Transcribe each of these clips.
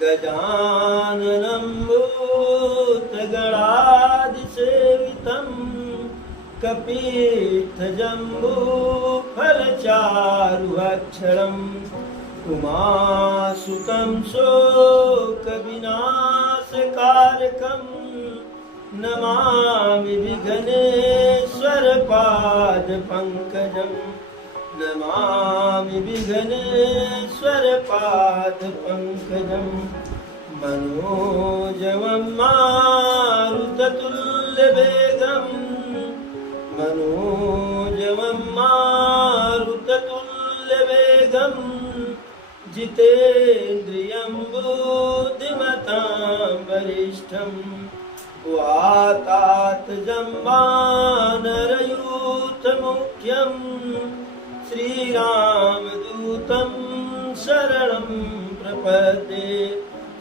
गजाननं भूतगणादिसेवितं कपित्थजम्बूफलचारुभक्षणम् उमासुतं शोकविनाशकारकम् नमामि विघ्नेश्वरपादपङ्कजम् नमामि विघ्नेश्वरपादपङ्कजम् मनोजवं मारुततुल्यवेगम् मनोजवं मारुततुल्यवेगम् जितेन्द्रियं बुद्धिमतां वरिष्ठम् वातात्मजं वानरयूथमुख्यम् श्रीरामदूतं शरणं प्रपद्ये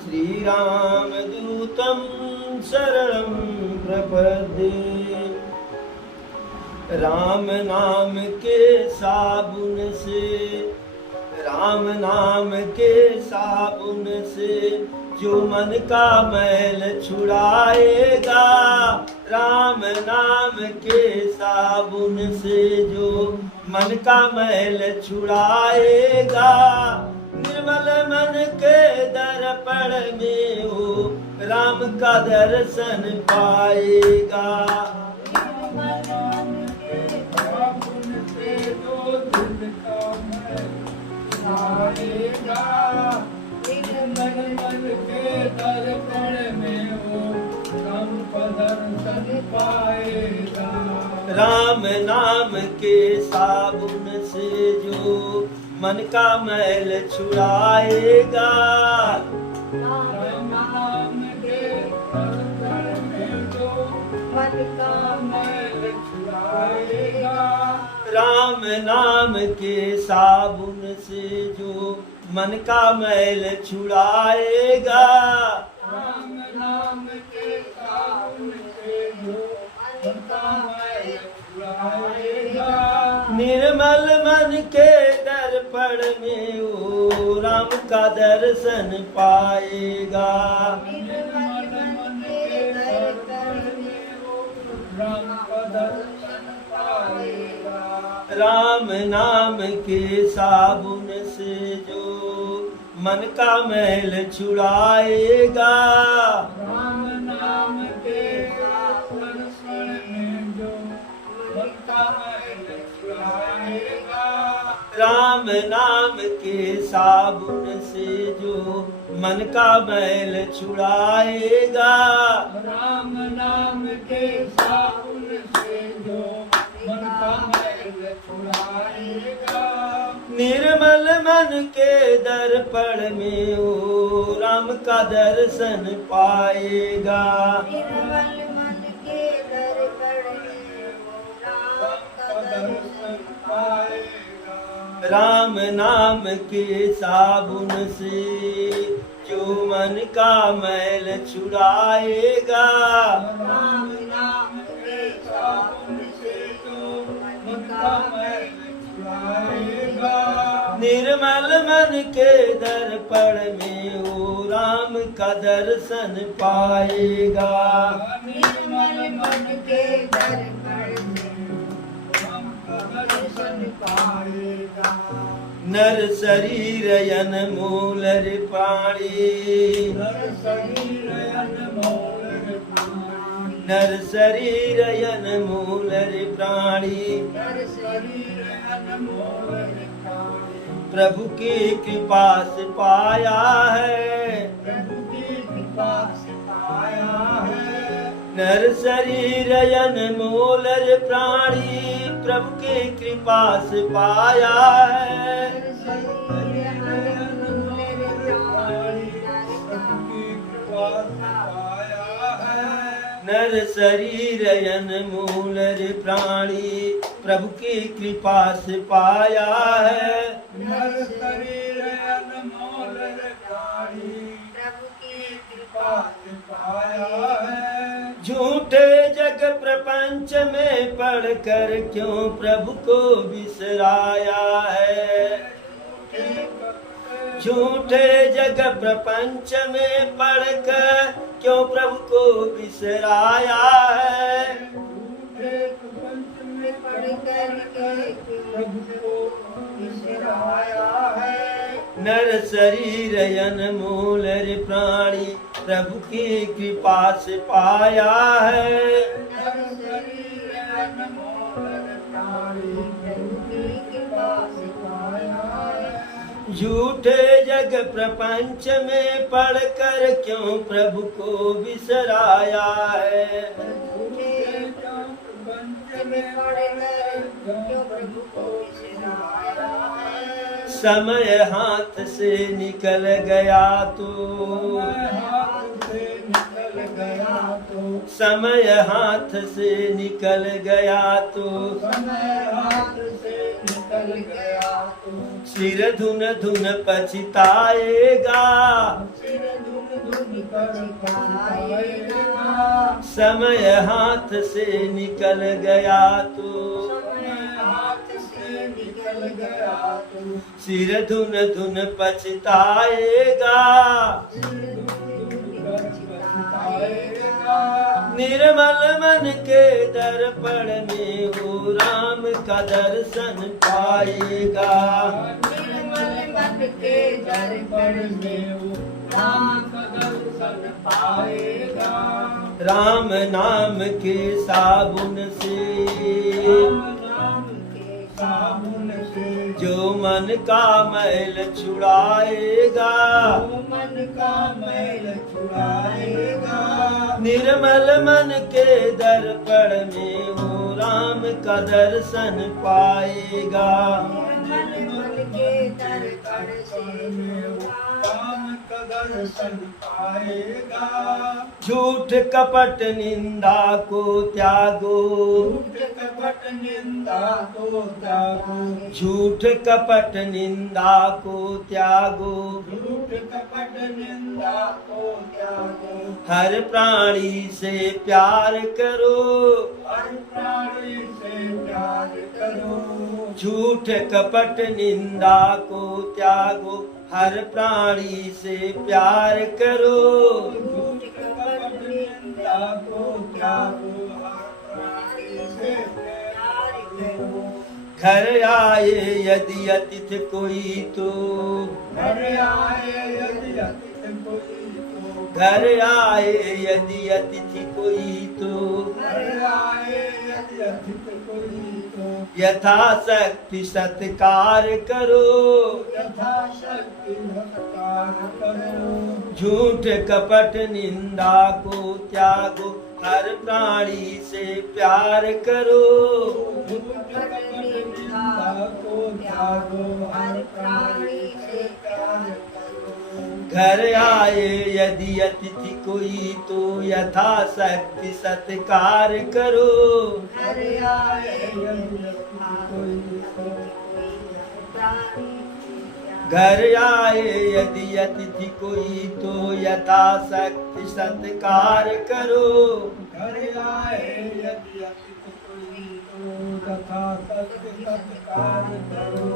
श्रीरामदूतं शरणं प्रपद्ये। राम नाम के साबुन से राम नाम के साबुन से जो मन का मैल छुड़ाएगा राम नाम के साबुन से जो मन का मैल छुड़ाएगा निर्मल मन के दर्पण में वो राम का दर्शन पाएगा। राम नाम के साबुन से जो मन का मैल छुड़ाएगा राम नाम के साबुन में जो मन का मैल छुड़ाएगा राम नाम के साबुन से जो मन का मैल छुड़ाएगा राम नाम के साबुन से जो मन का मैल छुड़ाएगा निर्मल मन के दर्पण में वो राम का दर्शन पाएगा। निर्मल मन के दर्पण में वो राम का दर्शन पाएगा। राम नाम के साबुन से जो मन का मैल छुड़ाएगा राम नाम के साबुन में जो मन का मैल छुड़ाएगा राम नाम के साबुन से जो मन का मैल छुड़ाएगा राम नाम के साबुन से जो मन का मैल छुड़ाएगा निर्मल मन के दर्पण में वो राम का दर्शन पाएगा। निर्मल मन के दर्पण में वो राम का दर्शन पाएगा। राम नाम के साबुन से जो मन का मैल छुड़ाएगा राम नाम के साबुन से जो मन का मैल छुड़ाएगा निर्मल मन के दर्पण में वो राम का दर्शन पाएगा। निर्मल मन के दर्पण में राम का दर्शन पाएगा। नर शरीर यन मूलर प्राणी नर शरीर अनमोल प्राणी नर शरीर यन मूलर प्राणी नर शरीर अनमोल प्राणी प्रभु की कृपा से पाया है प्रभु की कृपा से पाया है नर शरीर यन मूलर प्राणी प्रभु की कृपा से पाया है नर शरीर अनमोल प्राणी प्रभु की कृपा से पाया है नर शरीर यन मूलर प्राणी प्रभु की कृपा से पाया है नर शरीर अनमोल प्राणी प्रभु की कृपा से पाया है झूठे जग प्रपंच में पढ़कर क्यों प्रभु को बिसराया है झूठे जग प्रपंच में पढ़कर क्यों प्रभु को बिसराया है। झूठे प्रपंच में पढ़कर प्रभु को बिसराया है। नर शरीर अनमोल रे प्राणी प्रभु की कृपा से पाया है। नर शरीर अनमोल प्राणी प्रभु की कृपा से पाया है। झूठे जग प्रपंच में पढ़कर क्यों प्रभु को बिसराया है। झूठे जग प्रपंच में पढ़कर क्यों प्रभु को बिसराया है। समय हाथ से निकल गया तो हाथ से निकल गया तो समय हाथ से निकल गया तो समय हाथ से निकल गया तो सिर धुन धुन पछताएगा। सिर धुन धुन कर पछताएगा। समय हाथ से निकल गया तो समय हाथ से निकल गया तो सिर धुन धुन पछताएगा। सिर धुन धुन कर पछताएगा। निर्मल मन के दर्पण में वो राम का दर्शन पाएगा। निर्मल मन के दर्पण में वो राम का दर्शन पाएगा। राम नाम के साबुन से राम नाम के साबुन से जो मन का मैल छुड़ाएगा। जो मन का मैल छुड़ाएगा। निर्मल मन के दर्पण में वो राम का दर्शन पाएगा। निर्मल मन के दर्पण से वो राम का दर्शन पाएगा। झूठ कपट निंदा को त्यागो। झूठ कपट निंदा को त्यागो। झूठ कपट निंदा को त्यागो। झूठ कपट निंदा को त्यागो। हर प्राणी से प्यार करो। हर प्राणी से प्यार करो। झूठ कपट निंदा को त्यागो। हर प्राणी से प्यार करो। झूठ कपट निंदा को त्यागो। हर प्राणी से प्यार करो। घर आए यदि अतिथि कोई तो घर आए यदि अतिथि कोई तो घर आए यदि अतिथि कोई तो घर आए यदि अतिथि कोई तो यथाशक्ति सत्कार करो। यथाशक्ति सत्कार करो। झूठ कपट निंदा को त्यागो। हर प्राणी से प्यार करो। झूठ कपट निंदा को त्यागो। हर प्राणी से प्यार करो। घर आए यदि अतिथि कोई तो यथाशक्ति सत्कार करो। घर आए यदि अतिथि कोई तो प्राणी घर आए यदि अतिथि कोई तो यथाशक्ति सत्कार करो। घर आए यदि अतिथि कोई तो यथाशक्ति सत्कार करो।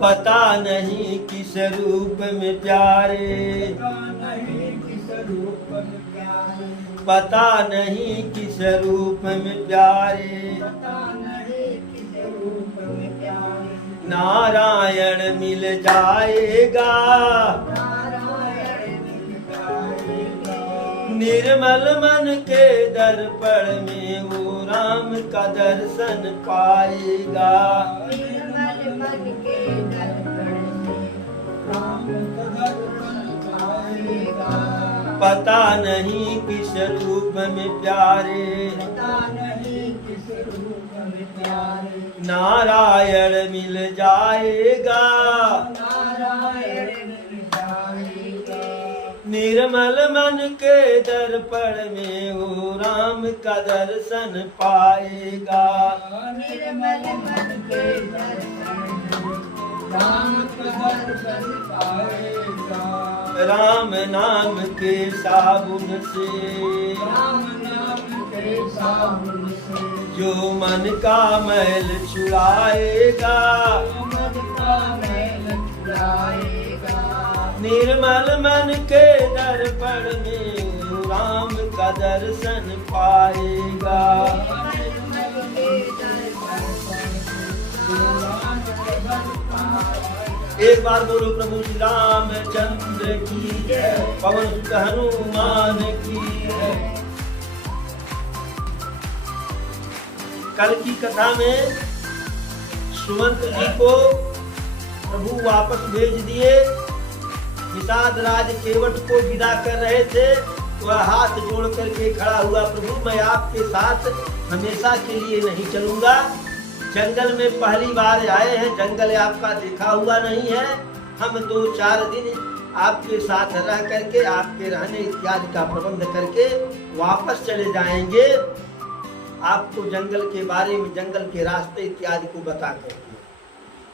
पता नहीं किस रूप में प्यारे। पता नहीं किस रूप में प्यारे। पता नहीं किस रूप में प्यारे। पता नहीं किस रूप में प्यारे। नारायण मिल जाएगा। नारायण मिल जाएगा। निर्मल मन के दर्पण में वो राम का दर्शन पाएगा। निर्मल मन के दर्पण में राम का दर्शन पाएगा। पता नहीं किस रूप में प्यारे। पता नहीं किस रूप में प्यारे। नारायण मिल जाएगा। नारायण मिल जाएगा। निर्मल मन के दर्पण में वो राम का दर्शन पाएगा। निर्मल मन के दर्पण में राम का दर्शन पाएगा। राम नाम के साबुन से राम नाम के साबुन से जो मन का मैल छुड़ाएगा। मन का मैल छुड़ाएगा। निर्मल मन के दर्पण में राम का दर्शन पाएगा। एक बार बोलो प्रभु श्री रामचंद्र की जय, पवन सुत हनुमान की जय। कल की कथा में सुमंत जी को प्रभु वापस भेज दिए। निषाद राज केवट को विदा कर रहे थे, वह हाथ जोड़ करके खड़ा हुआ, प्रभु मैं आपके साथ हमेशा के लिए नहीं चलूंगा। जंगल में पहली बार आए हैं, जंगल आपका देखा हुआ नहीं है। हम 2-4 दिन आपके साथ रह करके आपके रहने इत्यादि का प्रबंध करके वापस चले जाएंगे, आपको जंगल के बारे में, जंगल के रास्ते इत्यादि को बता करके।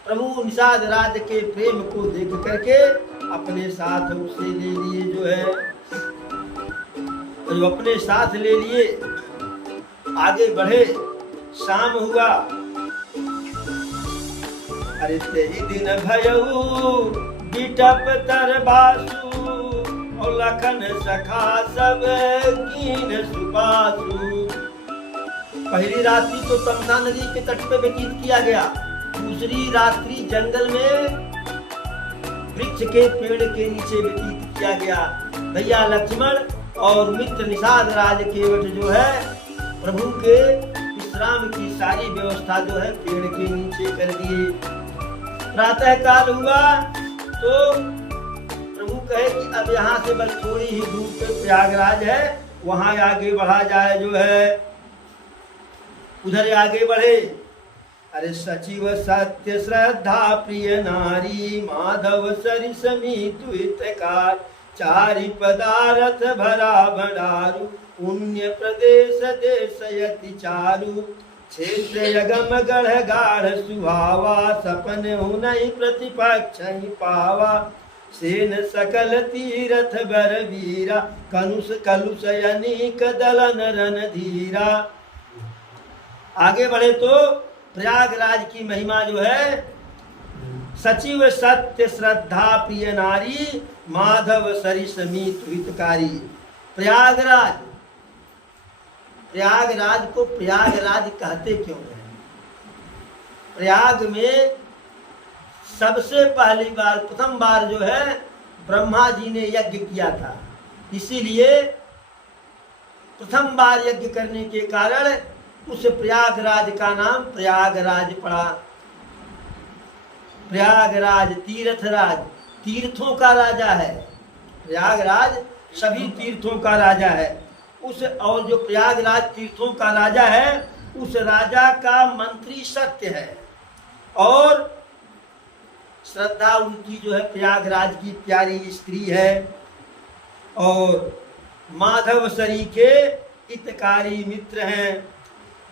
प्रभु निषाद राज के प्रेम को देख करके अपने साथ उसे ले लिए, जो है तो अपने साथ ले लिए, आगे बढ़े। शाम हुआ, अरे तेरी दिन भयऊ बिटप तर बासु, और लखन सखा सब कीन सुबासु। पहली रात्रि तो तमसा नदी के तट पे व्यतीत किया गया, दूसरी रात्रि जंगल में वृक्ष के पेड़ के नीचे व्यतीत किया गया। भैया लक्ष्मण और मित्र निषाद राज केवट जो है प्रभु के विश्राम की सारी व्यवस्था जो है पेड़ के नीचे कर दिए। प्रातः काल हुआ तो प्रभु कहे कि अब यहाँ से बस थोड़ी ही दूर पे प्रयागराज है, वहां आगे बढ़ा जाए, जो है उधर आगे बढ़े। अरे सचिव सत्य श्रद्धा प्रिय नारी, माधव सरिस मीतु हितकार, चारि पदारथ भरा भंडारु, पुण्य प्रदेश देशयति चारु, क्षेत्र यगम गढ़ गाढ़ सुहावा, सपन हुनहि प्रतिपक्ष पावा, सेन सकल तीरथ बर वीरा, कनुष कलुष अनीक दलन रन धीरा। आगे बढ़े तो प्रयागराज की महिमा जो है, सचिव सत्य श्रद्धा प्रिय नारी, माधव सरिस मीत हितकारी। प्रयागराज, प्रयागराज को प्रयागराज कहते क्यों हैं? प्रयाग में सबसे पहली बार, प्रथम बार जो है ब्रह्मा जी ने यज्ञ किया था, इसीलिए प्रथम बार यज्ञ करने के कारण उस प्रयागराज का नाम प्रयागराज पड़ा। प्रयागराज तीर्थराज, तीर्थों का राजा है। प्रयागराज सभी तीर्थों का राजा है। उस और जो प्रयागराज तीर्थों का राजा है, उस राजा का मंत्री सत्य है, और श्रद्धा उनकी जो है प्रयागराज की प्यारी स्त्री है, और माधव सरी के हितकारी मित्र हैं।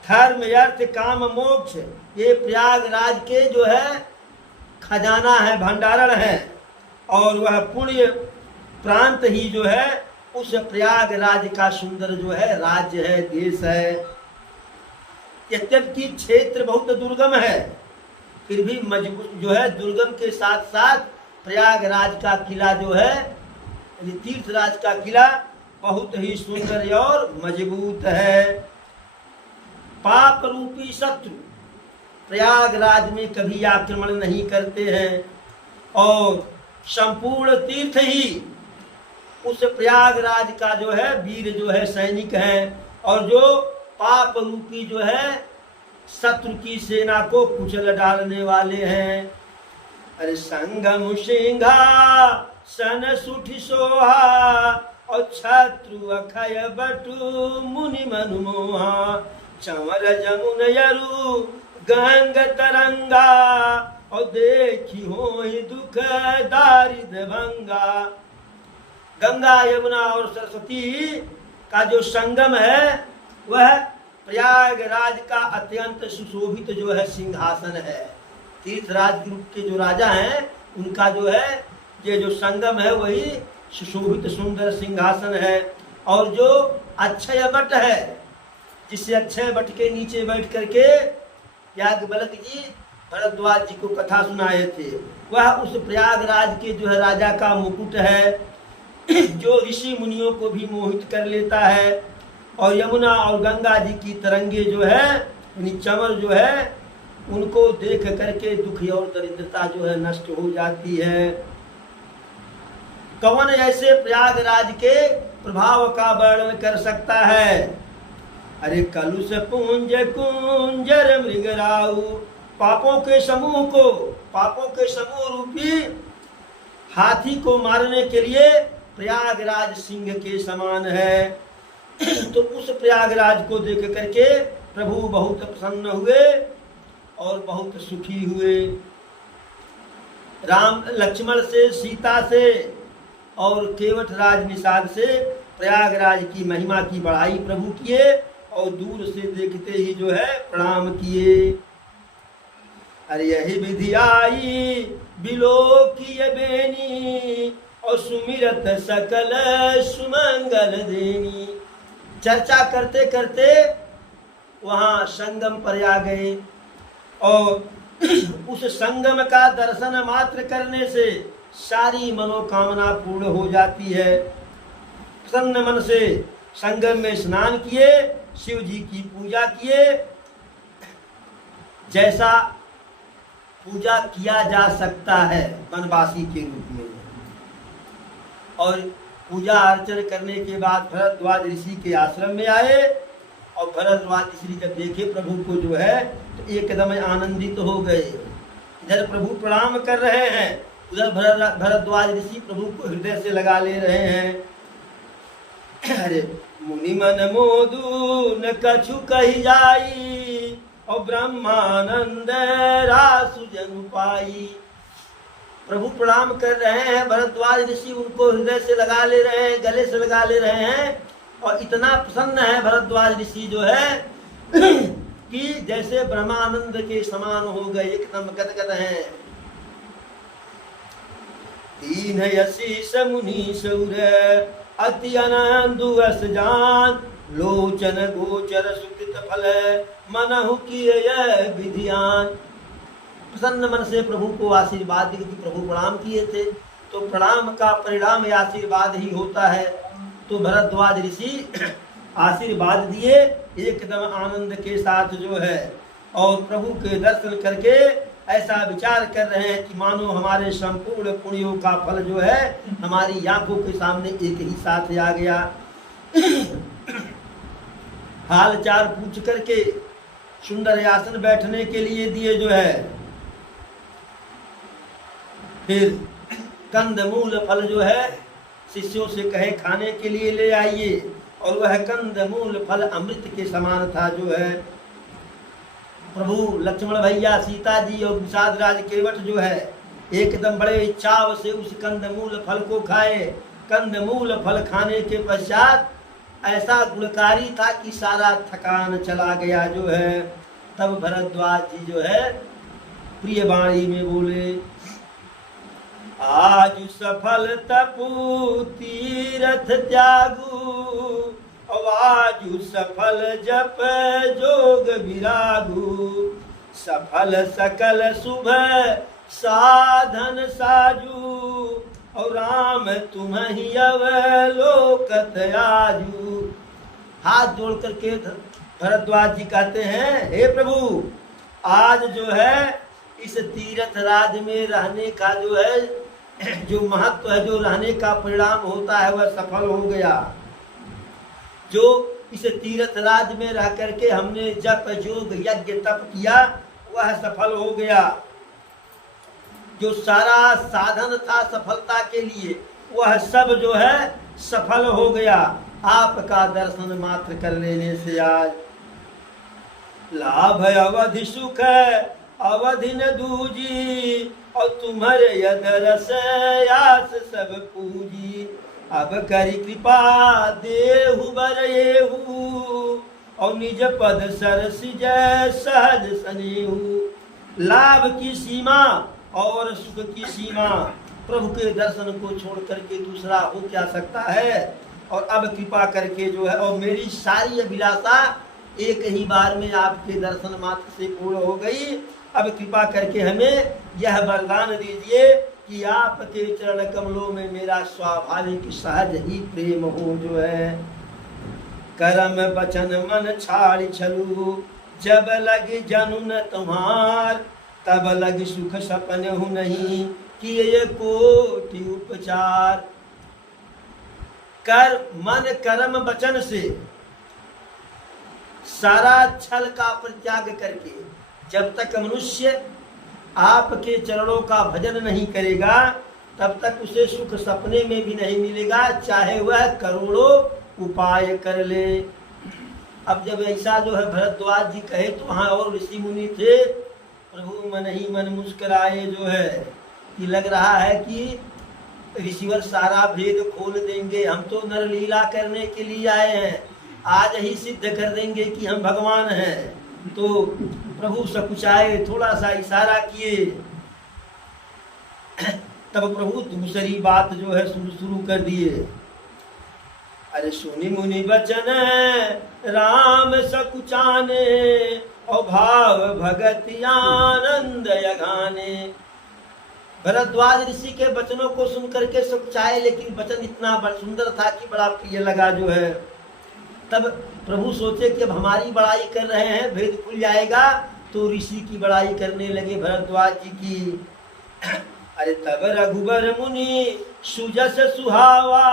धर्म अर्थ काम मोक्ष ये प्रयागराज के जो है खजाना है, भंडारण है, और वह पुण्य प्रांत ही जो है उस प्रयागराज का सुंदर जो है राज्य है, देश है। यद्यपि क्षेत्र बहुत दुर्गम है, फिर भी मजबूत जो है, दुर्गम के साथ साथ प्रयागराज का किला जो है, तीर्थराज का किला बहुत ही सुंदर और मजबूत है। पाप रूपी शत्रु प्रयागराज में कभी आक्रमण नहीं करते हैं, और संपूर्ण तीर्थ ही उस प्रयागराज का जो है वीर जो है सैनिक हैं, और जो पाप रूपी जो है शत्रु की सेना को कुचल डालने वाले हैं। अरे संगम सिंहा सन सुठी सोहा, और शत्रु अखय बटु मुनि मनु मोहा, चंवर जमुन यरु गंग तरंगा, और देखी हो दुख दारिद भंगा। गंगा यमुना और सरस्वती का जो संगम है, वह प्रयागराज का अत्यंत सुशोभित जो है सिंहासन है। तीर्थराज ग्रुप के जो राजा हैं, उनका जो है ये जो संगम है वही सुशोभित सुंदर सिंहासन है। और जो अक्षय बट है, जिससे अक्षय बट के नीचे बैठ करके याज्ञवल्क्य जी भरद्वाज जी को कथा सुनाए थे, वह उस प्रयागराज के जो है राजा का मुकुट है, जो ऋषि मुनियों को भी मोहित कर लेता है। और यमुना और गंगा जी की तरंगे जो है, यानी चमर जो है, उनको देख करके दुख और दरिद्रता जो है नष्ट हो जाती है। कौन ऐसे प्रयागराज के प्रभाव का वर्णन कर सकता है? अरे कलुष पुंज कुंजर मृगराऊ, पापों के समूह रूपी हाथी को मारने के लिए प्रयागराज सिंह के समान है। तो उस प्रयागराज को देख करके प्रभु बहुत प्रसन्न हुए और बहुत सुखी हुए। राम लक्ष्मण से, सीता से और केवट राज निषाद से प्रयागराज की महिमा की बढ़ाई प्रभु किए और दूर से देखते ही जो है प्रणाम किए। अरे यही विधि आई बिलोकिय बेनी, और सुमिरत सकल सुमंगल देनी। चर्चा करते करते वहां संगम पर आ गए और उस संगम का दर्शन मात्र करने से सारी मनोकामना पूर्ण हो जाती है। प्रसन्न मन से संगम में स्नान किए, शिव जी की पूजा किए, जैसा पूजा किया जा सकता है वनवासी के रूप में। और पूजा अर्चन करने के बाद भरद्वाज ऋषि के आश्रम में आए और भरद्वाज ऋषि जब देखे प्रभु को जो है तो एकदम आनंदित हो गए। इधर प्रभु प्रणाम कर रहे हैं, उधर भरद्वाज ऋषि प्रभु को हृदय से लगा ले रहे हैं। अरे मुनि मन मोदू न कछु कही जाई, और ब्रह्मानंद रासु जनु पाई। प्रभु प्रणाम कर रहे हैं, भरद्वाज ऋषि उनको हृदय से लगा ले रहे हैं, गले से लगा ले रहे हैं, और इतना प्रसन्न है भरद्वाज ऋषि जो है कि जैसे ब्रह्मानंद के समान हो गए, एकदम गदगद हैं। तीन यशीष मुनि सौर अति आनंदु अस जान, लोचन गोचर सुकृत फल मनहु किए विधियान। प्रसन्न मन से प्रभु को आशीर्वाद दिए, प्रभु प्रणाम किए थे तो प्रणाम का परिणाम आशीर्वाद ही होता है। तो भरद्वाज ऋषि आशीर्वाद दिए एकदम आनंद के साथ जो है, और प्रभु के दर्शन करके ऐसा विचार कर रहे हैं कि मानो हमारे संपूर्ण पुण्यों का फल जो है हमारी आंखों के सामने एक ही साथ आ गया। हाल चाल पूछ करके सुंदर आसन बैठने के लिए दिए जो है, फिर कंदमूल फल जो है शिष्यों से कहे खाने के लिए ले आइए, और वह कंदमूल फल अमृत के समान था जो है। प्रभु लक्ष्मण भैया, सीता जी और निषाद राज केवट जो है एकदम बड़े चाव से उस कंदमूल फल को खाए। कंदमूल फल खाने के पश्चात ऐसा गुणकारी था कि सारा थकान चला गया जो है। तब भरद्वाज जी जो है प्रिय वाणी में बोले, आज सफल तपु तीरथ त्यागु, आज सफल जप जोग विरागु, सफल सकल शुभ साधन साजू, और राम तुम्हि अवलोकत आजू। हाथ जोड़ करके भरद्वाज जी कहते हैं, हे प्रभु, आज जो है इस तीर्थ राज में रहने का जो है जो महत्व है, जो रहने का परिणाम होता है वह सफल हो गया। जो इस तीर्थ राज में रह करके हमने जप योग यज्ञ तप किया वह सफल हो गया। जो सारा साधन था सफलता के लिए वह सब जो है सफल हो गया आपका दर्शन मात्र कर लेने से। आज लाभ अवधि सुख अवधि न दूजी, और तुम्हारे यदरस आस सब पूजी। अब करी कृपा देहु बरेहु, और निज पद सरस जय सहज सनेहु। लाभ की सीमा और सुख की सीमा, प्रभु के दर्शन को छोड़ करके दूसरा हो क्या सकता है। और अब कृपा करके जो है, और मेरी सारी अभिलाषा एक ही बार में आपके दर्शन मात्र से पूर्ण हो गई। अब कृपा करके हमें यह वरदान दीजिए कि आपके चरण कमलों में मेरा स्वाभाविक सहज ही प्रेम हो जो है। करम बचन मन छाड़ छलू, जब लगे जनुन तुम्हार, तब लग सुख सपन हूँ नहीं, किए कोटि उपचार। कर मन कर्म वचन से सारा छल का परित्याग करके जब तक मनुष्य आपके चरणों का भजन नहीं करेगा तब तक उसे सुख सपने में भी नहीं मिलेगा, चाहे वह करोड़ों उपाय कर ले। अब जब ऐसा जो है भरद्वाज जी कहे तो वहाँ और ऋषि मुनि थे। प्रभु मन ही मन मुस्कुराए जो है कि लग रहा है कि ऋषिवर सारा भेद खोल देंगे, हम तो नर लीला करने के लिए आए हैं, आज ही सिद्ध कर देंगे कि हम भगवान हैं। तो प्रभु सकुचाए, थोड़ा सा इशारा किए, तब प्रभु दूसरी बात जो है शुरू कर दिए। अरे सुनि मुनि वचन राम सकुचाने, और भाव भगति आनंद यगाने। भरद्वाज ऋषि के वचनों को सुन करके सकुचाए, लेकिन वचन इतना सुंदर था कि बड़ा प्रिय लगा जो है। तब प्रभु सोचे कि अब हमारी बड़ाई कर रहे हैं, भेद खुल जाएगा, तो ऋषि की बड़ाई करने लगे भरद्वाज जी की। अरे तब रघुबर मुनि सुजस सुहावा,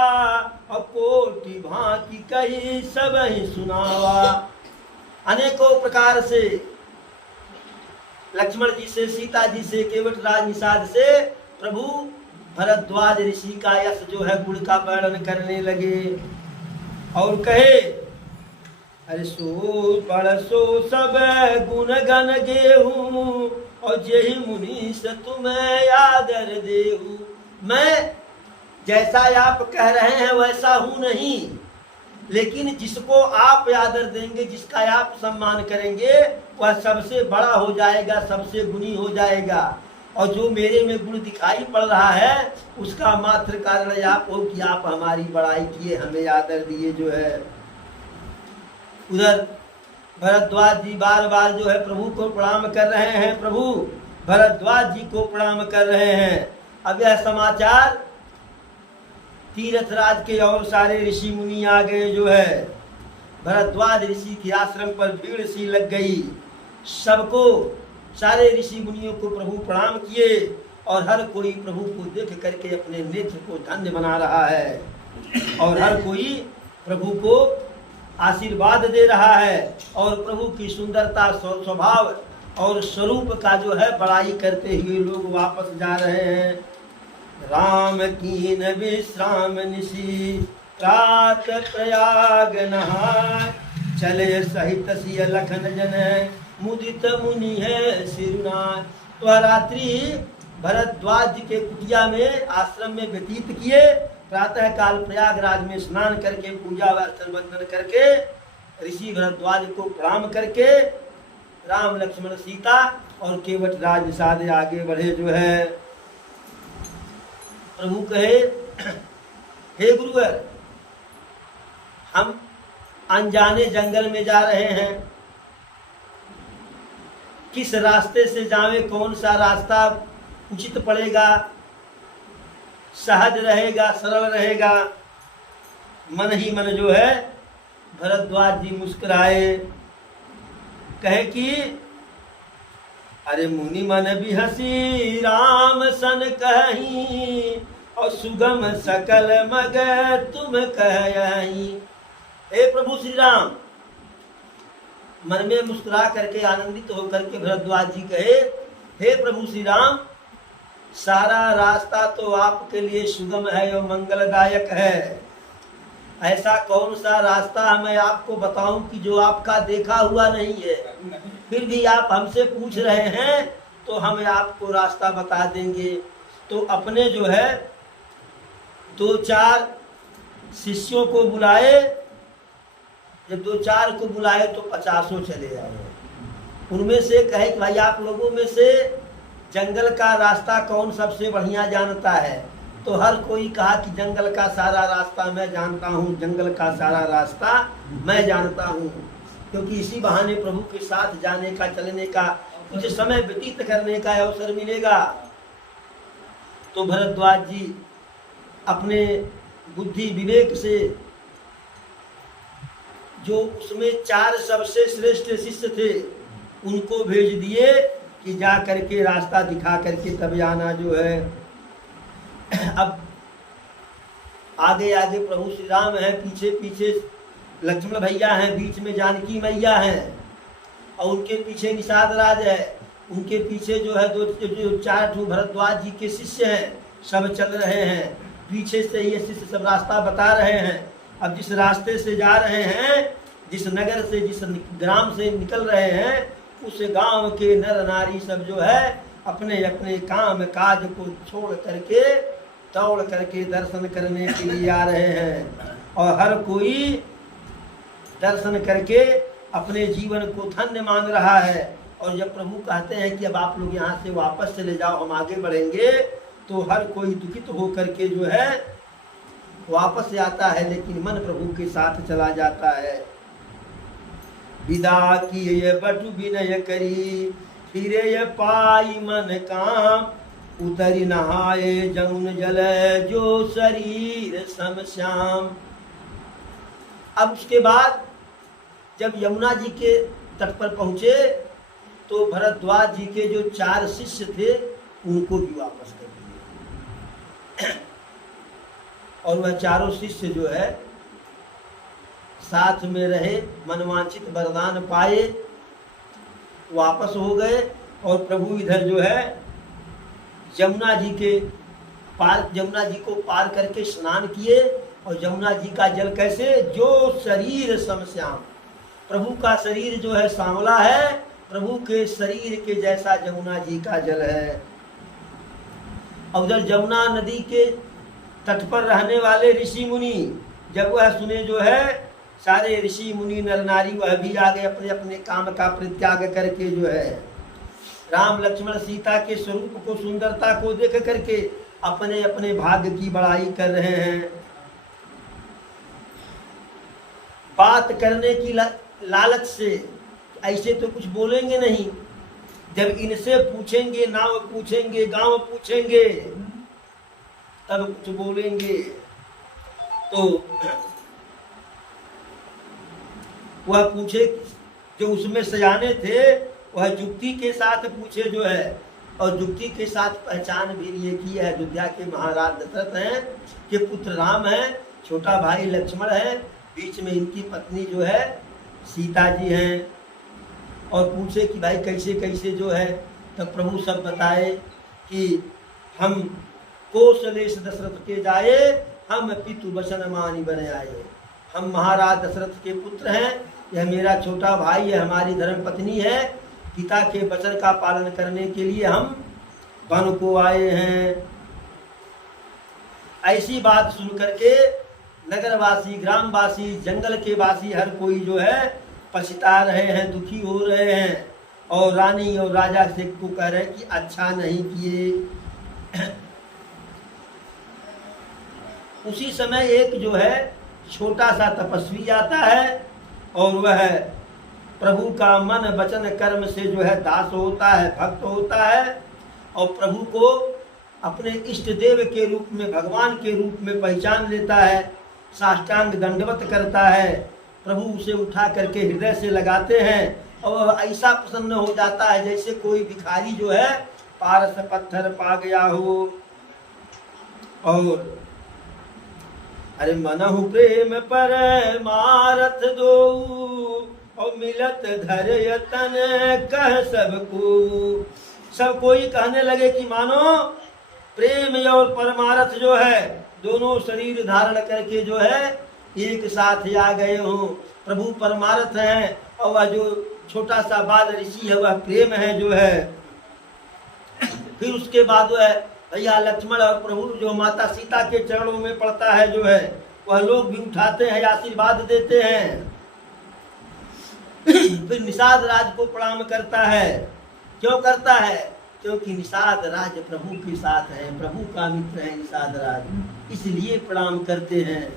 और कोटि भांति कही सब ही सुनावा। अनेकों प्रकार से लक्ष्मण जी से, सीता जी से, केवट राज निषाद से प्रभु भरद्वाज ऋषि का यश जो है गुण का वर्णन करने लगे और कहे, अरे सो बड़ सो सब गुण गण गेहूं, और जेहि मुनीष तुम्हें आदर देहूं। मैं जैसा आप कह रहे हैं वैसा हूं नहीं, लेकिन जिसको आप आदर देंगे, जिसका आप सम्मान करेंगे, वह सबसे बड़ा हो जाएगा, सबसे गुणी हो जाएगा। और जो मेरे में गुण दिखाई पड़ रहा है उसका मात्र कारण आप हो कि आप हमारी बड़ाई किए, हमें आदर दिए जो है। उधर भरद्वाज जी बार बार जो है प्रभु को प्रणाम कर रहे हैं, प्रभु भरद्वाज जी को प्रणाम कर रहे हैं। अब यह समाचार तीर्थराज के और सारे ऋषि मुनि आ गए जो है। भरद्वाज ऋषि के आश्रम पर भीड़ सी लग गई, सबको, सारे ऋषि मुनियों को प्रभु प्रणाम किए, और हर कोई प्रभु को देख करके अपने नेत्र को धन्य बना रहा है, और हर कोई प्रभु को आशीर्वाद दे रहा है, और प्रभु की सुंदरता, स्वभाव और स्वरूप का जो है बड़ाई करते हुए लोग वापस जा रहे हैं। राम कीन विश्राम निशी, रात प्रयाग नहाय, चले सहित सिय लखन जन, मुदित मुनि है सिरुनाय। तो रात्रि भरद्वाज जी के कुटिया में, आश्रम में व्यतीत किए। प्रातः काल प्रयागराज में स्नान करके, पूजा अर्चन वंदन करके, ऋषि भरद्वाज को प्रणाम करके राम लक्ष्मण सीता और केवट राज निषाद आगे बढ़े जो है। प्रभु कहे, हे गुरुवर, हम अनजाने जंगल में जा रहे हैं, किस रास्ते से जावें, कौन सा रास्ता उचित पड़ेगा, सहज रहेगा, सरल रहेगा। मन ही मन जो है भरद्वाज जी मुस्कुराए, कहे कि अरे मुनि मन भी हंसी, राम सन कहीं, और सुगम सकल मग तुम कहीं। हे प्रभु श्री राम, मन में मुस्कुरा करके आनंदित होकर के भरद्वाज जी कहे, हे प्रभु श्री राम, सारा रास्ता तो आपके लिए सुगम है और मंगलदायक है। ऐसा कौन सा रास्ता मैं आपको बताऊं कि जो आपका देखा हुआ नहीं है, फिर भी आप हमसे पूछ रहे हैं तो हम आपको रास्ता बता देंगे। तो अपने जो है 2-4 शिष्यों को बुलाए, जब 2-4 को बुलाए तो 50 चले आए। उनमें से कहे कि भाई आप लोगों में से जंगल का रास्ता कौन सबसे बढ़िया जानता है? तो हर कोई कहा कि जंगल का सारा रास्ता मैं जानता हूँ, जंगल का सारा रास्ता मैं जानता हूँ, क्योंकि इसी बहाने प्रभु के साथ जाने का, चलने का कुछ समय व्यतीत करने का अवसर मिलेगा। तो भरद्वाज जी अपने बुद्धि विवेक से जो उसमें 4 सबसे श्रेष्ठ शिष्य थे उनको भेज दिए कि जा करके रास्ता दिखा करके तब आना जो है। अब आगे आगे प्रभु श्री राम है, पीछे पीछे लक्ष्मण भैया हैं, बीच में जानकी मैया हैं और उनके पीछे निषाद राज है, उनके पीछे जो है जो 4 भरद्वाज जी के शिष्य हैं सब चल रहे हैं। पीछे से ये शिष्य सब रास्ता बता रहे हैं। अब जिस रास्ते से जा रहे हैं, जिस नगर से जिस ग्राम से निकल रहे हैं, उस गांव के नर नारी सब जो है अपने अपने काम काज को छोड़ करके दौड़ करके दर्शन करने के लिए आ रहे हैं और हर कोई दर्शन करके अपने जीवन को धन्य मान रहा है। और जब प्रभु कहते हैं कि अब आप लोग यहाँ से वापस चले जाओ, हम आगे बढ़ेंगे, तो हर कोई दुखित हो करके जो है वापस आता है, लेकिन मन प्रभु के साथ चला जाता है। विदा किए बटु विनय करी, फिरे पाई मन काम, उतरी नहाए जमुन जल जो शरीर सम श्याम। अब उसके बाद जब यमुना जी के तट पर पहुंचे तो भरद्वाज जी के जो 4 शिष्य थे उनको भी वापस कर दिए और वह 4 शिष्य जो है साथ में रहे, मनवांछित वरदान पाए, वापस हो गए। और प्रभु इधर जो है यमुना जी को पार करके स्नान किए और यमुना जी का जल कैसे, जो शरीर समश्याम, प्रभु का शरीर जो है सांवला है, प्रभु के शरीर के जैसा यमुना जी का जल है। और उधर यमुना नदी के तट पर रहने वाले ऋषि मुनि जब वह सुने जो है, सारे ऋषि मुनि नर नारी वह भी आ गए अपने अपने काम का परित्याग करके जो है राम लक्ष्मण सीता के स्वरूप को, सुंदरता को देख करके अपने अपने भाग्य की बड़ाई कर रहे हैं। बात करने की लालच से ऐसे तो कुछ बोलेंगे नहीं, जब इनसे पूछेंगे, नाम पूछेंगे, गांव पूछेंगे, तब कुछ बोलेंगे। तो वह पूछे, जो उसमें सयाने थे वह युक्ति के साथ पूछे जो है, और युक्ति के साथ पहचान भी ये की है, अयोध्या के महाराज दशरथ हैं, के पुत्र राम हैं, छोटा भाई लक्ष्मण है, बीच में इनकी पत्नी जो है सीता जी हैं। और पूछे कि भाई कैसे कैसे जो है, तब प्रभु सब बताए कि हम कौशलेश दशरथ के जाए, हम पितु वचन मानी बने आए। हम महाराज दशरथ के पुत्र हैं, यह मेरा छोटा भाई है, हमारी धर्म पत्नी है, पिता के वचन का पालन करने के लिए हम वन को आए हैं। ऐसी बात सुन करके नगरवासी, ग्रामवासी, जंगल के वासी हर कोई जो है पछता रहे हैं, दुखी हो रहे हैं और रानी और राजा से को कह रहे हैं कि अच्छा नहीं किए। उसी समय एक जो है छोटा सा तपस्वी आता है और वह प्रभु का मन वचन कर्म से जो है दास होता है, भक्त होता है और प्रभु को अपने इष्ट देव के रूप में, भगवान के रूप में पहचान लेता है, साष्टांग दंडवत करता है। प्रभु उसे उठा करके हृदय से लगाते हैं और ऐसा प्रसन्न हो जाता है जैसे कोई भिखारी जो है पारस पत्थर पा गया हो। और अरे मनहु प्रेम पर मारथ दो और मिलत धर यतन कह सबको। सब कोई कहने लगे कि मानो प्रेम और परमारथ जो है दोनों शरीर धारण करके जो है एक साथ आ गए हो। प्रभु परमारथ है और वह जो छोटा सा बाल ऋषि है वह प्रेम है जो है। फिर उसके बाद वह भैया लक्ष्मण और प्रभु जो माता सीता के चरणों में पड़ता है जो है, वह लोग भी उठाते हैं, आशीर्वाद देते हैं। फिर निषाद राज को प्रणाम करता है। क्यों करता है? क्योंकि निषाद राज प्रभु के साथ है, प्रभु का मित्र है निषाद राज, इसलिए प्रणाम करते हैं।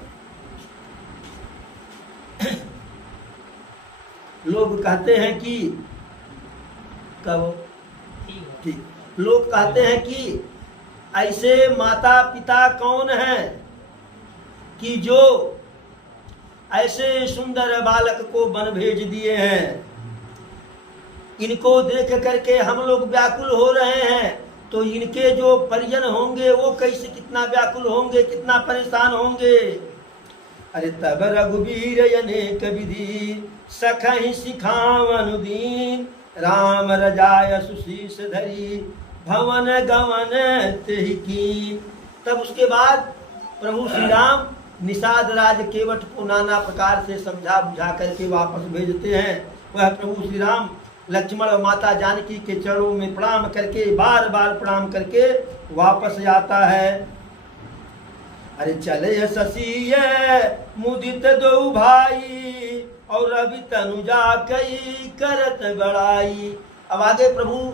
लोग कहते हैं कि कब ठीक। लोग कहते हैं कि ऐसे माता पिता कौन हैं कि जो ऐसे सुंदर बालक को वन भेज दिए हैं, इनको देख करके हम लोग व्याकुल हो रहे हैं, तो इनके जो परिजन होंगे वो कैसे कितना व्याकुल होंगे, कितना परेशान होंगे। अरे तब रघुवीर अनेक विधि सखहि सिखावनु दीन, राम रजाय सुशीष धरी भवन गवन तेहि कीन। तब उसके बाद प्रभु श्री राम निषाद राज केवट को नाना प्रकार से समझा बुझा करके वापस भेजते हैं। वह प्रभु श्री राम लक्ष्मण और माता जानकी के चरणों में प्रणाम करके बार बार प्रणाम करके वापस आता है। अरे चले शशि मुदित दो भाई, और रवि तनुजा कई करत बड़ाई। अब आगे प्रभु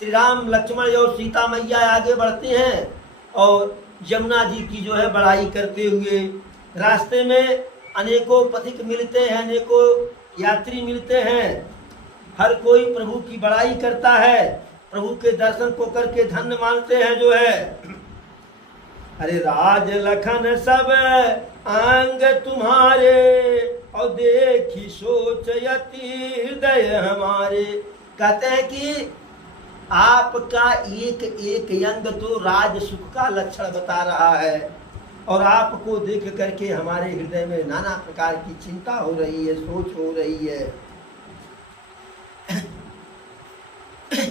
श्री राम लक्ष्मण और सीता मैया आगे बढ़ते हैं और यमुना जी की जो है बड़ाई करते हुए रास्ते में अनेकों पथिक मिलते हैं, अनेकों यात्री मिलते हैं। हर कोई प्रभु की बड़ाई करता है, प्रभु के दर्शन को करके धन्य मानते हैं जो है। अरे राज लखन सब अंग तुम्हारे, और देखी सोच यति हृदय हमारे। कहते हैं कि आपका एक एक अंग तो राज सुख का लक्षण बता रहा है, और आपको देख करके हमारे हृदय में नाना प्रकार की चिंता हो रही है, सोच हो रही है।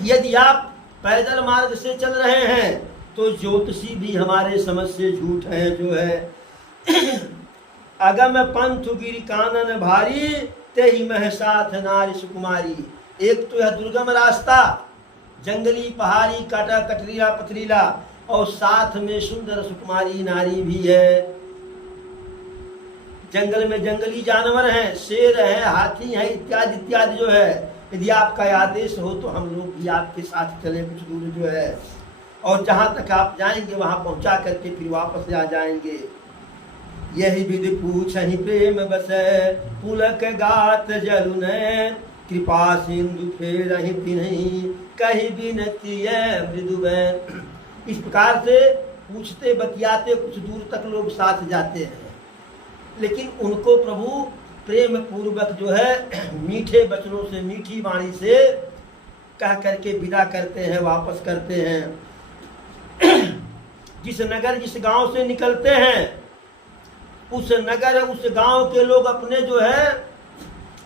यदि आप पैदल मार्ग से चल रहे हैं तो ज्योतिषी भी हमारे समझ से झूठ है जो है। अगम पंथ गिरि कानन भारी, तेहि मह साथ नारी सुकुमारी। एक तो यह दुर्गम रास्ता, जंगली पहाड़ी काटा कटरीला पथरीला, और साथ में सुंदर सुकुमारी नारी भी है। जंगल में जंगली जानवर हैं, शेर है, हाथी है, इत्यादि इत्यादि जो है। यदि आपका आदेश हो तो हम लोग भी आपके साथ चले कुछ दूर जो है, और जहाँ तक आप जाएंगे वहाँ पहुँचा करके फिर वापस आ जाएंगे। यही विधि पूछहि प्रेम बसै, पुलक गात जलु नैन, कृपा सिंधु फेरहि तिन्हि, कहि बिनती मृदु बैन। इस प्रकार से पूछते बतियाते कुछ दूर तक लोग साथ जाते हैं, लेकिन उनको प्रभु प्रेम पूर्वक जो है मीठे वचनों से, मीठी वाणी से कह करके विदा करते हैं, वापस करते हैं। जिस नगर जिस गांव से निकलते हैं उस नगर उस गांव के लोग अपने जो है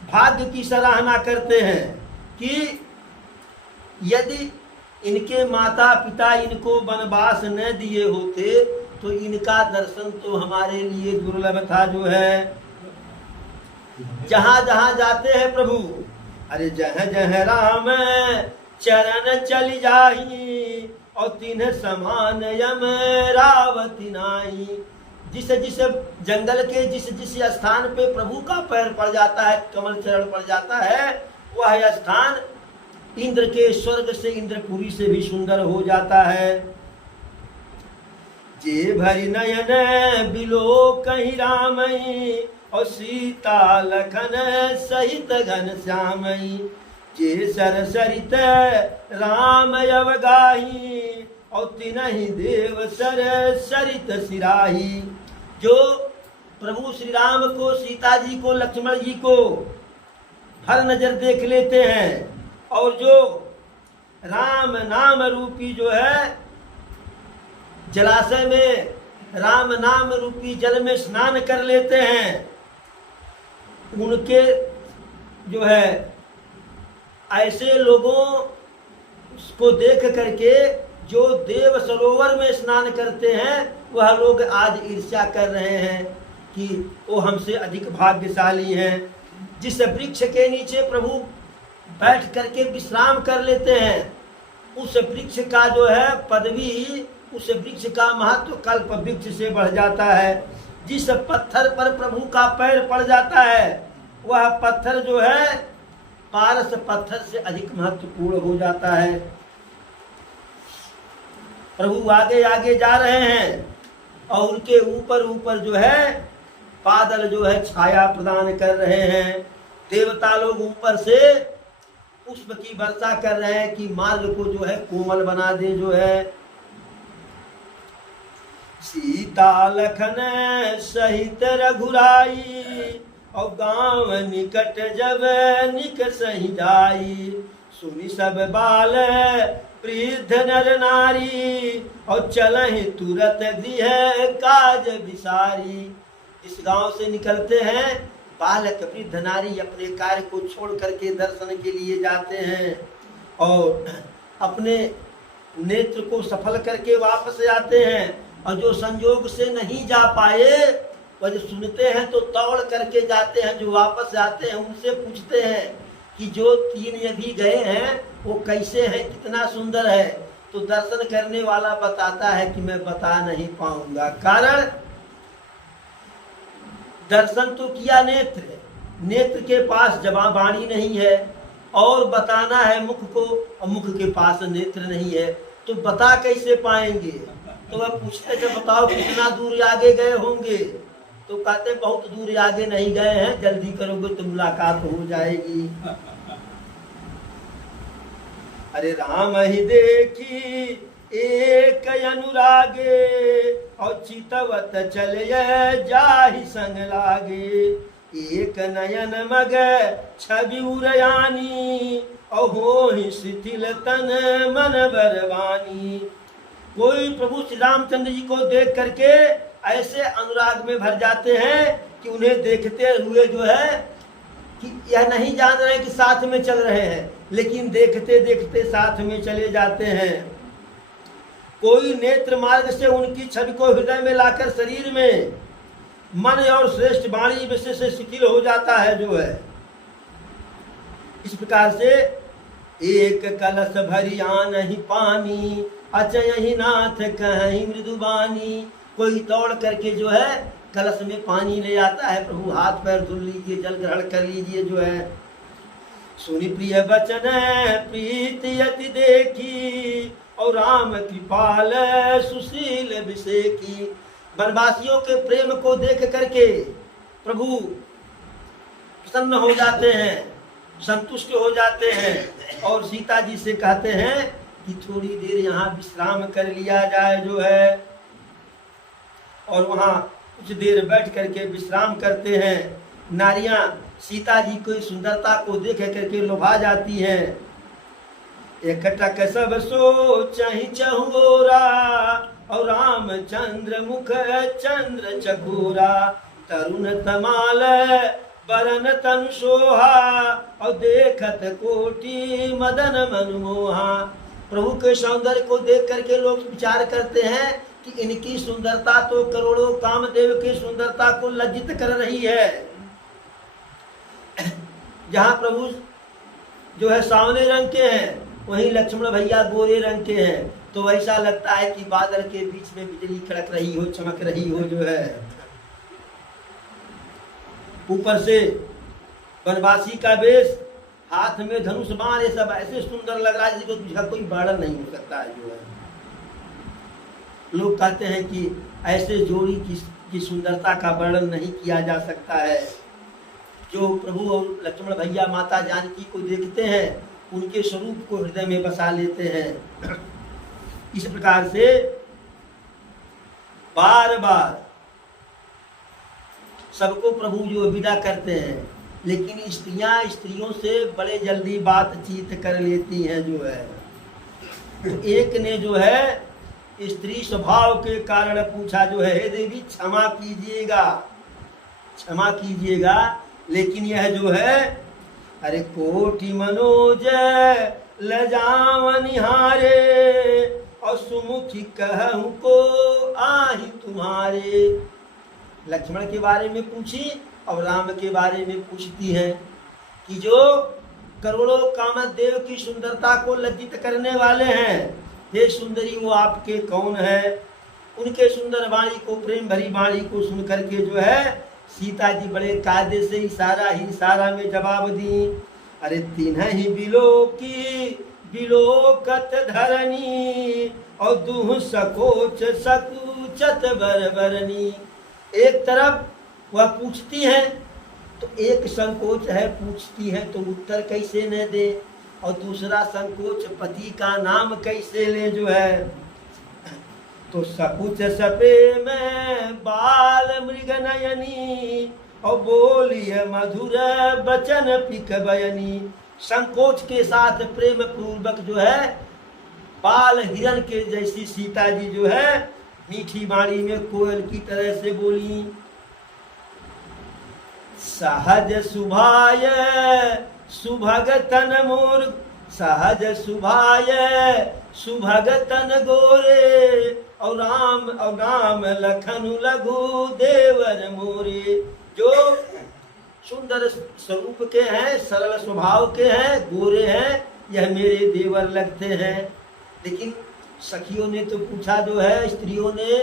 भाग्य की सराहना करते हैं कि यदि इनके माता पिता इनको वनवास न दिए होते तो इनका दर्शन तो हमारे लिए दुर्लभ था जो है। जहाँ जहाँ जाते हैं प्रभु, अरे जह जह राम चरण चली जाही, और तिन्ह समान यम रावती नाई। जिस जिस जंगल के जिस जिस स्थान पे प्रभु का पैर पड़ जाता है, कमल चरण पड़ जाता है, वह स्थान इंद्र के स्वर्ग से, इंद्रपुरी से भी सुंदर हो जाता है। जे भरी नयन बिलो कहीं रामई, और सीता लखन सहित घन श्यामई। जे सर सरित राम अवगाही, और तिनहि देव सर सरित सिराही। जो प्रभु श्री राम को, सीता जी को, लक्ष्मण जी को हर नजर देख लेते हैं, और जो राम नाम रूपी जो है जलाशय में राम नाम रूपी जल में स्नान कर लेते हैं, उनके जो है ऐसे लोगों को देख करके जो देव सरोवर में स्नान करते हैं वह लोग आज ईर्ष्या कर रहे हैं कि वो हमसे अधिक भाग्यशाली हैं। जिस वृक्ष के नीचे प्रभु बैठ करके विश्राम कर लेते हैं, उस वृक्ष का जो है पदवी, उस वृक्ष का महत्व कल्प वृक्ष से बढ़ जाता है। जिस पत्थर पर प्रभु का पैर पड़ जाता है वह पत्थर जो है पारस पत्थर से अधिक महत्वपूर्ण हो जाता है। प्रभु आगे आगे जा रहे हैं और उनके ऊपर ऊपर जो है बादल जो है छाया प्रदान कर रहे हैं। देवता लोग ऊपर से पुष्प की वर्षा कर रहे हैं कि मार्ग को जो है कोमल बना दे जो है। सीता लखन सहित रघुराई और गांव निकट जब निक सही जाई। सुनी सब बाल वृद्ध नर नारी और चलहि तुरत गृह काज विसारी। इस गांव से निकलते हैं बालक वृद्ध नारी अपने कार्य को छोड़ करके दर्शन के लिए जाते हैं और अपने नेत्र को सफल करके वापस आते हैं। और जो संयोग से नहीं जा पाए वह जो सुनते हैं तो दौड़ करके जाते हैं, जो वापस आते हैं उनसे पूछते हैं कि जो 3 अभी गए हैं वो कैसे हैं, कितना सुंदर है। तो दर्शन करने वाला बताता है कि मैं बता नहीं पाऊंगा, कारण दर्शन तो किया नेत्र के पास जवाब वाणी नहीं है और बताना है मुख को और मुख के पास नेत्र नहीं है, तो बता कैसे पाएंगे। तो वह पूछते थे बताओ कितना दूर आगे गए होंगे, तो कहते बहुत दूर आगे नहीं गए हैं, जल्दी करोगे तो मुलाकात हो जाएगी। अरे राम ही देखी एक अनुरागे और चितवत चले जाहि संग लागे। एक नयन मग छवि उरयानी और हो ही शिथिल तन मन बरवानी। कोई प्रभु श्री रामचंद्र जी को देख करके ऐसे अनुराग में भर जाते हैं कि उन्हें देखते हुए जो है कि यह नहीं जान रहे कि साथ में चल रहे हैं, लेकिन देखते देखते साथ में चले जाते हैं। कोई नेत्र मार्ग से उनकी छवि को हृदय में लाकर शरीर में मन और श्रेष्ठ वाणी विषय से शिथिल हो जाता है जो है। इस प्रकार से एक कलश भरी आनहि पानी अचयहि नाथ कहि मृदुबानी। कोई दौड़ करके जो है कलश में पानी ले आता है, प्रभु हाथ पैर धुल लीजिए, जल ग्रहण कर लीजिए जो है। सुनि प्रिय वचन प्रीति यति देखी और राम कृपाल सुशील विषेकी। वनवासियों के प्रेम को देख करके प्रभु प्रसन्न हो जाते हैं, संतुष्ट हो जाते हैं और सीता जी से कहते हैं कि थोड़ी देर यहाँ विश्राम कर लिया जाए जो है। और वहाँ कुछ देर बैठ करके विश्राम करते हैं। नारियां सीता जी की सुंदरता को देख करके लुभा जाती हैं। एकटक सब सोचहि चहुरा और रामचंद्र मुख चंद्र चकोरा। तरुण तमाल बरन तन सोहा और देखत कोटि मदन मनमोहा। प्रभु के सौंदर्य को देख करके लोग विचार करते हैं कि इनकी सुंदरता तो करोड़ों कामदेव की सुंदरता को लज्जित कर रही है। जहाँ प्रभु जो है सावने रंग के हैं, वहीं लक्ष्मण भैया गोरे रंग के हैं, तो ऐसा लगता है कि बादल के बीच में बिजली खड़क रही हो, चमक रही हो जो है। ऊपर से वनवासी का वेश, हाथ में धनुष बाण, ये सब ऐसे सुंदर लग रहा है जिसको कोई वर्णन नहीं हो सकता है जो है। लोग कहते हैं कि ऐसे जोड़ी की सुंदरता का वर्णन नहीं किया जा सकता है। जो प्रभु और लक्ष्मण भैया माता जानकी को देखते हैं, उनके स्वरूप को हृदय में बसा लेते हैं। इस प्रकार से बार बार सबको प्रभु जो विदा करते हैं, लेकिन स्त्रियां स्त्रियों से बड़े जल्दी बातचीत कर लेती हैं जो है। तो एक ने जो है स्त्री स्वभाव के कारण पूछा जो है, हे देवी क्षमा कीजिएगा, क्षमा कीजिएगा, लेकिन यह जो है अरे कोटि मनोज लजावनिहारे और सुमुखी कहूं को आही तुम्हारे। लक्ष्मण के बारे में पूछी और राम के बारे में पूछती है कि जो करोड़ों कामदेव की सुंदरता को लज्जित करने वाले हैं, हे सुंदरी वो आपके कौन है। उनके सुंदर वाणी को, प्रेम भरी वाणी को सुन करके जो है सीता जी बड़े कायदे से इशारा में जवाब दी। अरे तिन्हि बिलोकत धरनी और दुह सकोच सकुचत बरबरनी। एक तरफ वह पूछती हैं तो एक संकोच है, पूछती है तो उत्तर कैसे न दे। और दूसरा संकोच, पति का नाम कैसे ले जो है। तो सकुच सप्रेम बाल मृग नयनी, और बोलिए मधुर बचन पिक बयनी। संकोच के साथ प्रेम पूर्वक जो है बाल हिरण के जैसी सीता जी जो है मीठी बाणी में कोयल की तरह से बोली। सहज सुभाय सुभग तन मोर, सहज सुभाय सुभग तन गोरे, और राम लखन लघु देवर मोरे। जो सुंदर स्वरूप के हैं, सरल स्वभाव के हैं, गोरे हैं, यह मेरे देवर लगते हैं। लेकिन सखियों ने तो पूछा जो है, स्त्रियों ने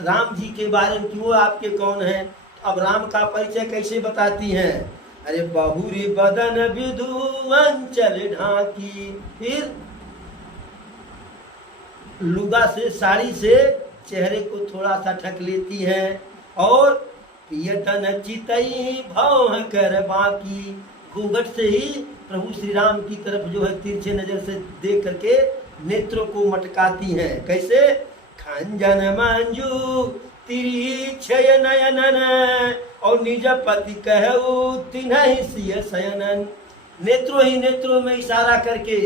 राम जी के बारे में, क्यों आपके कौन हैं। अब राम का परिचय कैसे बताती हैं। अरे बहुरी बदन विधु अंचल ढाकी, फिर लुगा से, साड़ी से चेहरे को थोड़ा सा ढक लेती हैं, और पियतन चितई भौं कर बाकी, घूंघट से ही प्रभु श्री राम की तरफ जो है तिरछे नजर से देख करके नेत्रों को मटकाती हैं। कैसे। खंजन मंजू तिरछय नयनन, और निज पति कहू तिन्हि सिय शयनन। नेत्रों ही नेत्रों में इशारा करके,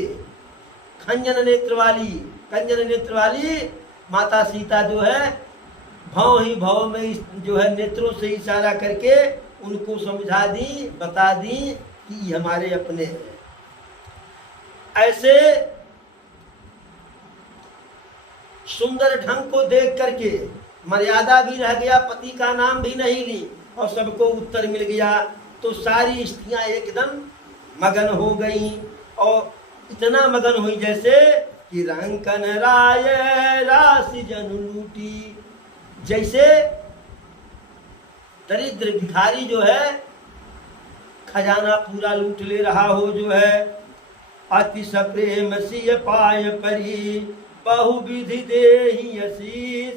खंजन नेत्र वाली, कंजन नेत्र वाली माता सीता जो है भाव ही भाव में जो है नेत्रों से इशारा करके उनको समझा दी, बता दी कि हमारे अपने हैं। ऐसे सुंदर ढंग को देख करके मर्यादा भी रह गया, पति का नाम भी नहीं ली, और सबको उत्तर मिल गया। तो सारी स्त्रियां एकदम मगन हो गई, और इतना मगन हुई जैसे कि रंकन राय राशि जन लूटी। जैसे दरिद्र भिखारी जो है खजाना पूरा लूट ले रहा हो जो है। अति सप्रेम सिय पाय परी, बहु विधि देहि आशीष,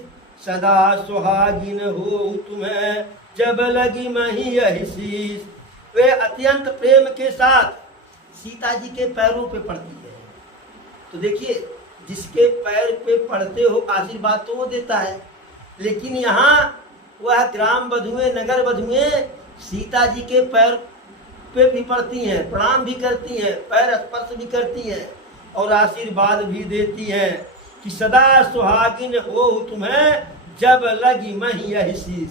सदा सुहागिन हो तुम्हें जब लगी मही यही शीश। वे अत्यंत प्रेम के साथ सीता जी के पैरों पे पड़ती है। तो देखिए, जिसके पैर पे पड़ते हो आशीर्वाद तो वो देता है, लेकिन यहाँ वह ग्राम वधुएं, नगर वधुएं सीता जी के पैर पे भी पड़ती हैं, प्रणाम भी करती हैं, पैर स्पर्श भी करती हैं, और आशीर्वाद भी देती हैं कि सदा सुहागिन हो तुम्हें जब लगी मही यही शीश।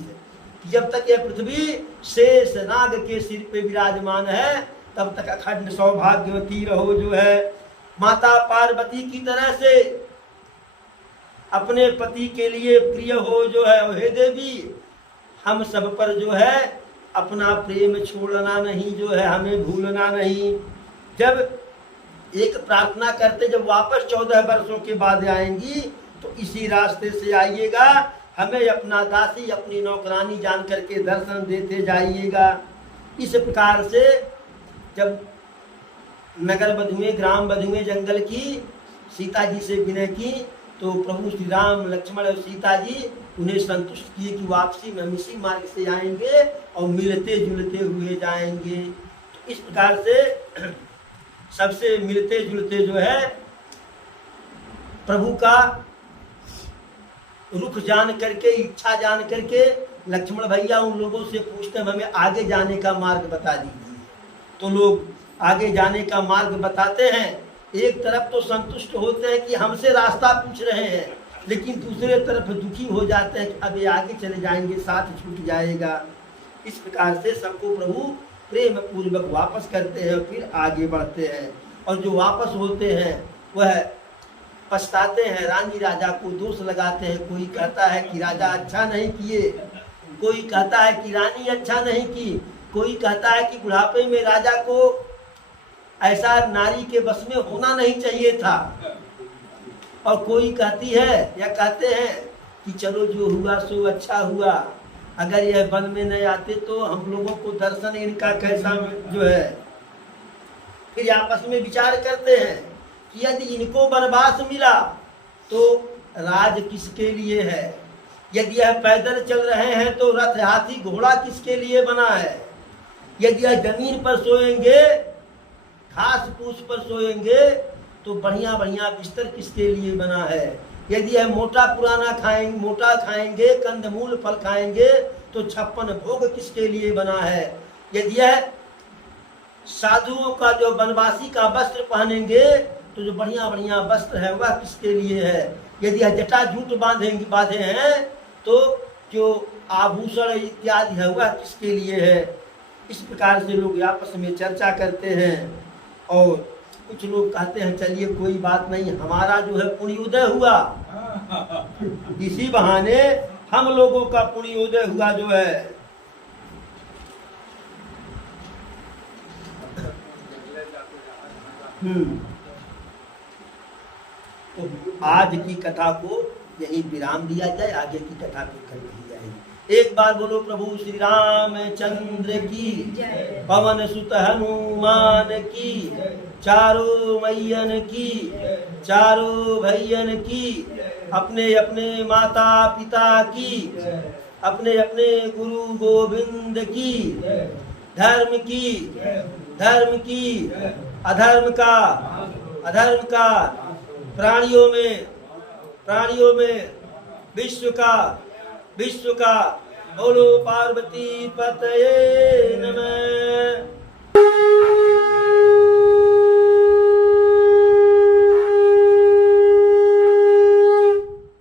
जब तक यह पृथ्वी शेष नाग के सिर पे विराजमान है, तब तक अखंड सौभाग्यवती रहो जो है। माता पार्वती की तरह से अपने पति के लिए प्रिय हो जो है। हे देवी, हम सब पर जो है अपना प्रेम छोड़ना नहीं जो है, हमें भूलना नहीं। जब एक प्रार्थना करते, जब वापस 14 वर्षों के बाद आएंगी तो इसी रास्ते से आइएगा, हमें अपना दासी, अपनी नौकरानी जान करके दर्शन देते जाइएगा। इस प्रकार से जब नगर वधुएं, ग्राम वधुएं जंगल की सीता जी से विनय की, तो प्रभु श्री राम, लक्ष्मण और सीता जी उन्हें संतुष्ट किए कि वापसी में हम इसी मार्ग से आएंगे और मिलते जुलते हुए जाएंगे। तो इस प्रकार से सबसे मिलते जुलते जो है प्रभु का रुख जान करके, इच्छा जान करके लक्ष्मण भैया उन लोगों से पूछते हैं हमें आगे जाने का मार्ग बता दीजिए। तो लोग आगे जाने का मार्ग बताते हैं। एक तरफ तो संतुष्ट होते हैं कि हमसे रास्ता पूछ रहे हैं, लेकिन दूसरे तरफ दुखी हो जाते हैं कि अब ये आगे चले जाएंगे, साथ छूट जाएगा। इस प्रकार से सबको प्रभु प्रेम पूर्वक वापस करते हैं, फिर आगे बढ़ते हैं। और जो वापस होते हैं वह पछताते हैं, रानी राजा को दोष लगाते हैं। कोई कहता है कि राजा अच्छा नहीं किए, कोई कहता है कि रानी अच्छा नहीं की, कोई कहता है कि बुढ़ापे में राजा को ऐसा नारी के बस में होना नहीं चाहिए था, और कोई कहती है या कहते हैं कि चलो जो हुआ सो अच्छा हुआ, अगर यह वन में नहीं आते तो हम लोगों को दर्शन इनका कैसा जो है। फिर आपस में विचार करते हैं कि यदि इनको वनवास मिला तो राज किसके लिए है, यदि यह पैदल चल रहे हैं तो रथ हाथी घोड़ा किसके लिए बना है, यदि यह जमीन पर सोएंगे घास फूस पर सोएंगे तो बढ़िया बढ़िया बिस्तर किसके लिए बना है। यदि यह मोटा खाएंगे कंदमूल फल खाएंगे तो 56 भोग किसके लिए बना है। यदि यह साधुओं का जो वनवासी का वस्त्र पहनेंगे तो जो बढ़िया बढ़िया वस्त्र है वह किसके लिए है। यदि यह जटा जूट बांधे हैं तो जो आभूषण इत्यादि है वह किसके लिए है। इस प्रकार से लोग आपस में चर्चा करते हैं और कुछ लोग कहते हैं चलिए कोई बात नहीं, हमारा जो है पुण्योदय हुआ, इसी बहाने हम लोगों का पुण्योदय हुआ जो है। तो आज की कथा को यही विराम दिया जाए, आगे की कथा फिर कल की जाएगी। एक बार बोलो प्रभु श्री रामचंद्र की, पवन सुत हनुमान की, चारों मैयन की, चारों भैयन की, अपने अपने माता पिता की, अपने अपने गुरु गोविंद की, धर्म की, अधर्म का, प्राणियों में विश्व का। बोलो पार्वती पतये नमः।